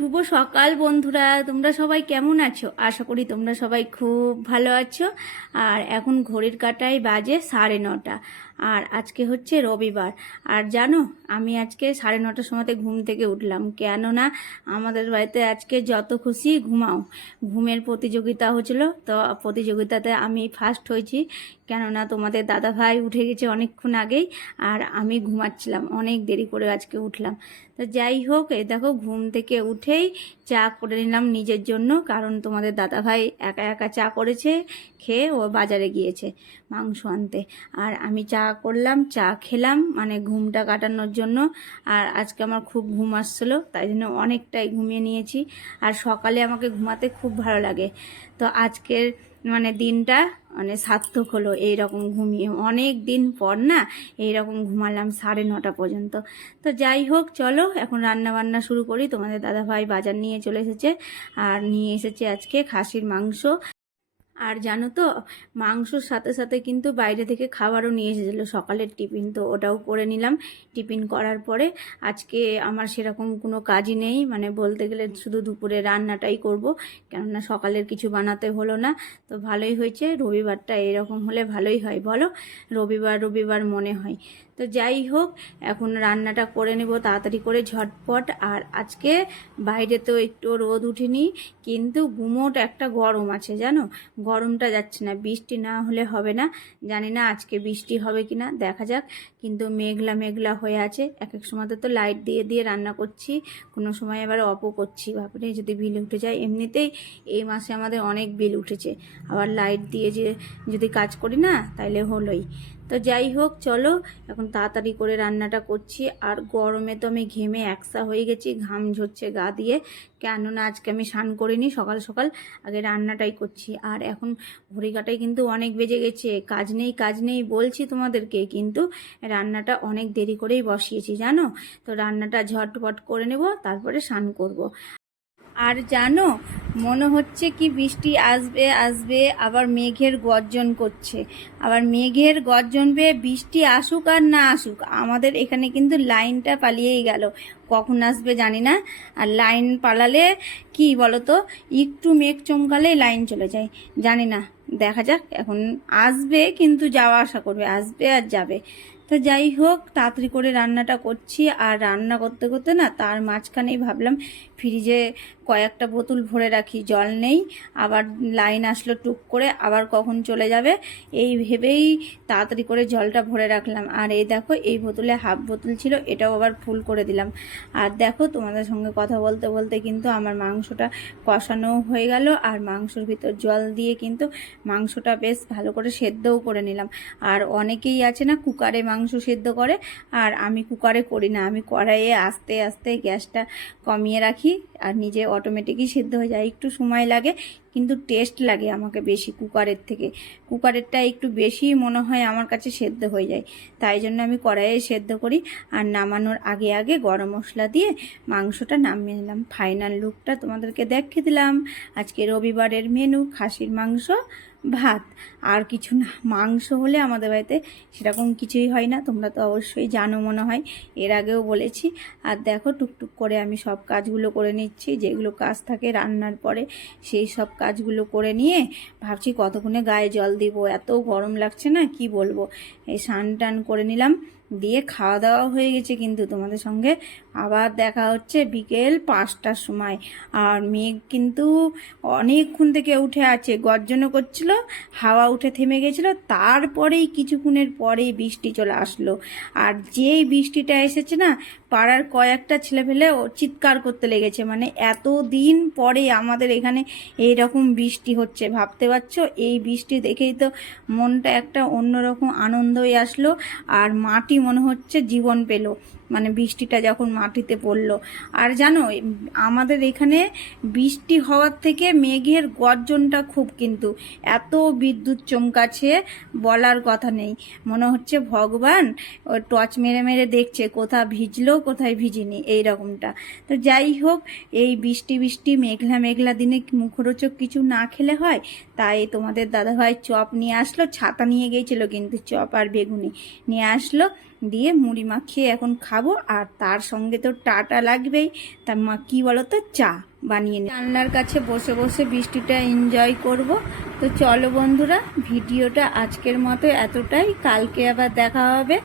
শুভ সকাল বন্ধুরা, তোমরা সবাই কেমন আছো? আশা করি তোমরা সবাই খুব ভালো আছো। আর এখন ঘড়ির কাটায় বাজে সাড়ে নটা। আর আজকে হচ্ছে রবিবার। আর জানো, আমি আজকে সাড়ে নটার সময়তে ঘুম থেকে উঠলাম। কেননা আমাদের বাড়িতে আজকে যত খুশি ঘুমাও। ঘুমের প্রতিযোগিতা হচ্ছিল, তো প্রতিযোগিতাতে আমি ফার্স্ট হয়েছি। কেননা তোমাদের দাদা ভাই উঠে গেছে অনেকক্ষণ আগেই, আর আমি ঘুমাচ্ছিলাম, অনেক দেরি করে আজকে উঠলাম। তো যাই হোক, এই দেখো ঘুম থেকে উঠেই চা করে নিলাম নিজের জন্য, কারণ তোমাদের দাদা ভাই একা একা চা করেছে, খেয়ে ও বাজারে গিয়েছে মাংস আনতে। আর আমি চা করলাম, চা খেলাম মানে ঘুমটা কাটানোর জন্য। আর আজকে আমার খুব ঘুম আসছিল, তাই জন্য অনেকটাই ঘুমিয়ে নিয়েছি। আর সকালে আমাকে ঘুমাতে খুব ভালো লাগে। তো আজকের মানে দিনটা মানে সার্থক হলো এইরকম ঘুমিয়ে। অনেক দিন পর না, এইরকম ঘুমালাম সাড়ে নটা পর্যন্ত। তো যাই হোক, চলো, এখন রান্না বান্না শুরু করি। তোমাদের দাদা ভাই বাজার নিয়ে চলে এসেছে। আর নিয়ে এসেছে আজকে খাসির মাংস। আর জানো তো, মাংসর সাথে সাথে কিন্তু বাইরে থেকে খাবারও নিয়ে এসেছিল। সকালের টিফিন তো ওটাও করে নিলাম। টিফিন করার পরে আজকে আমার সেরকম কোনো কাজই নেই। মানে বলতে গেলে শুধু দুপুরে রান্নাটাই করব। কেননা সকালের কিছু বানাতে হলো না। তো ভালোই হয়েছে। রবিবারটা এরকম হলে ভালোই হয়, বলো? রবিবার রবিবার মনে হয়। তো যাই হোক, এখন রান্নাটা করে নেব তাড়াতাড়ি করে ঝটপট। আর আজকে বাইরে তো একটু রোদ উঠেনি, কিন্তু গুমোট একটা গরম আছে, জানো? গরমটা যাচ্ছে না, বৃষ্টি না হলে হবে না। জানি না আজকে বৃষ্টি হবে কি না দেখা যাক। কিন্তু মেঘলা মেঘলা হয়ে আছে। এক এক সময়তে তো লাইট দিয়ে দিয়ে রান্না করছি, কোনো সময় আবার অপো করছি। বাপরে যদি বিল উঠে যায়, এমনিতেই এই মাসে আমাদের অনেক বিল উঠেছে। আবার লাইট দিয়ে যে যদি কাজ করি না, তাইলে হলোই। তো যাই হোক, চলো, এখন তাড়াতাড়ি করে রান্নাটা করছি। আর গরমে তো আমি ঘেমে একসা হয়ে গেছি, ঘাম ঝরছে গা দিয়ে। কেননা আজকে আমি স্নান করিনি, সকাল সকাল আগে রান্নাটাই করছি। আর এখন ঘড়িকাটাই কিন্তু অনেক বেজে গেছে। কাজ নেই কাজ নেই বলছি তোমাদেরকে, কিন্তু রান্নাটা অনেক দেরি করেই বসিয়েছি, জানো? তো রান্নাটা ঝটপট করে নেব, তারপরে স্নান করব। আর জানো, মনে হচ্ছে কি বৃষ্টি আসবে আসবে, আবার মেঘের গর্জন করছে। আবার মেঘের গর্জন পেয়ে বৃষ্টি আসুক আর না আসুক, আমাদের এখানে কিন্তু লাইনটা পালিয়েই গেল। কখন আসবে জানি না, আর লাইন পালালে কি বলতো, একটু মেঘ চমকালে লাইন চলে যায়, জানি না। দেখা যাক, এখন আসবে কিন্তু যাওয়া আসা করবে, আসবে আর যাবে। তো যাই হোক, তাড়াতাড়ি করে রান্নাটা করছি, আর রান্না করতে করতে না তার মাঝখানেই ভাবলাম ফ্রিজে কয়েকটা বোতল ভরে রাখি, জল নেই, আবার লাইন আসলো টুক করে, আবার কখন চলে যাবে, এই ভেবেই তাড়াতাড়ি করে জলটা ভরে রাখলাম। আর এই দেখো, এই বোতলে হাফ বোতল ছিল, এটাও আবার ফুল করে দিলাম। আর দেখো, তোমাদের সঙ্গে কথা বলতে বলতে কিন্তু আমার মাংসটা কষানো হয়ে গেল, আর মাংসর ভিতর জল দিয়ে কিন্তু মাংসটা বেশ ভালো করে সেদ্ধও করে নিলাম। আর অনেকেই আছে না, কুকারে মাংস সেদ্ধ করে, আর আমি কুকারে করি না। আমি কড়াইয়ে আস্তে আস্তে গ্যাসটা কমিয়ে রাখি আর নিজে অটোমেটিকই সেদ্ধ হয়ে যায়। একটু সময় লাগে, কিন্তু টেস্ট লাগে আমাকে বেশি কুকারের থেকে। কুকারেরটা একটু বেশি মনে হয় আমার কাছে সেদ্ধ হয়ে যায়। তাই জন্য আমি কড়াইয়ে সেদ্ধ করি আর নামানোর আগে আগে গরম মশলা দিয়ে মাংসটা নামিয়ে নিলাম। ফাইনাল লুকটা তোমাদেরকে দেখিয়ে দিলাম। আজকে রবিবারের মেনু খাসির মাংস ভাত। আর কিছু না, মাংস হলে আমাদের বাড়িতে সেরকম কিছুই হয় না, তোমরা তো অবশ্যই জানো মনে হয়, এর আগেও বলেছি। আর দেখো, টুকটুক করে আমি সব কাজগুলো করে নিচ্ছি, যেগুলো কাজ থাকে রান্নার পরে সেই সব কাজগুলো করে নিয়ে ভাবছি কতক্ষণে গায়ে জল দিব, এত গরম লাগছে না, কি বলব? এই স্নান টান করে নিলাম দিয়ে খাওয়া দাওয়া হয়ে গেছে কিন্তু তোমাদের সঙ্গে। আবার দেখা হচ্ছে বিকেল পাঁচটার সময়। আর মেঘ কিন্তু অনেকক্ষণ থেকে উঠে আছে, গর্জনও করছিল, হাওয়া উঠে থেমে গেছিল। তারপরেই কিছুক্ষণের পরেই বৃষ্টি চলে আসলো। আর যেই বৃষ্টিটা এসেছে না, পাড়ার কয়েকটা ছেলেপেলে ও চিৎকার করতে লেগেছে। মানে এত দিন পরে আমাদের এখানে এই রকম বৃষ্টি হচ্ছে, ভাবতে পারছ? এই বৃষ্টি দেখেই তো মনটা একটা অন্যরকম আনন্দই আসলো। আর মাটি মনে হচ্ছে জীবন পেল। মানে বৃষ্টিটা যখন মাটিতে পড়ল। আর জানো, আমাদের এখানে বৃষ্টি হওয়ার থেকে মেঘের গর্জনটা খুব কিন্তু, এত বিদ্যুৎ চমকাছে বলার কথা নেই। মনে হচ্ছে ভগবান টর্চ মেরে মেরে দেখছে কোথা ভিজলো, কোথায় ভিজিনি, এই রকমটা। তো যাই হোক, এই বৃষ্টি বৃষ্টি, মেঘলা মেঘলা দিনে মুখরোচক কিছু না খেলে হয়, তাই তোমাদের দাদাভাই চপ নিয়ে আসলো, ছাতা নিয়ে গিয়েছিল কিন্তু চপ আর বেগুনি নিয়ে আসলো। দিয়ে মুড়ি মাখিয়ে এখন খাব, আর তার সঙ্গে তো টাটা লাগবেই। তা মা, কি বলো তো চা বানিয়ে নিই জানলার কাছে বসে বসে বৃষ্টিটা এনজয় করব। তো চলো বন্ধুরা, ভিডিওটা আজকের মতো এতটাই। কালকে আবার দেখা হবে।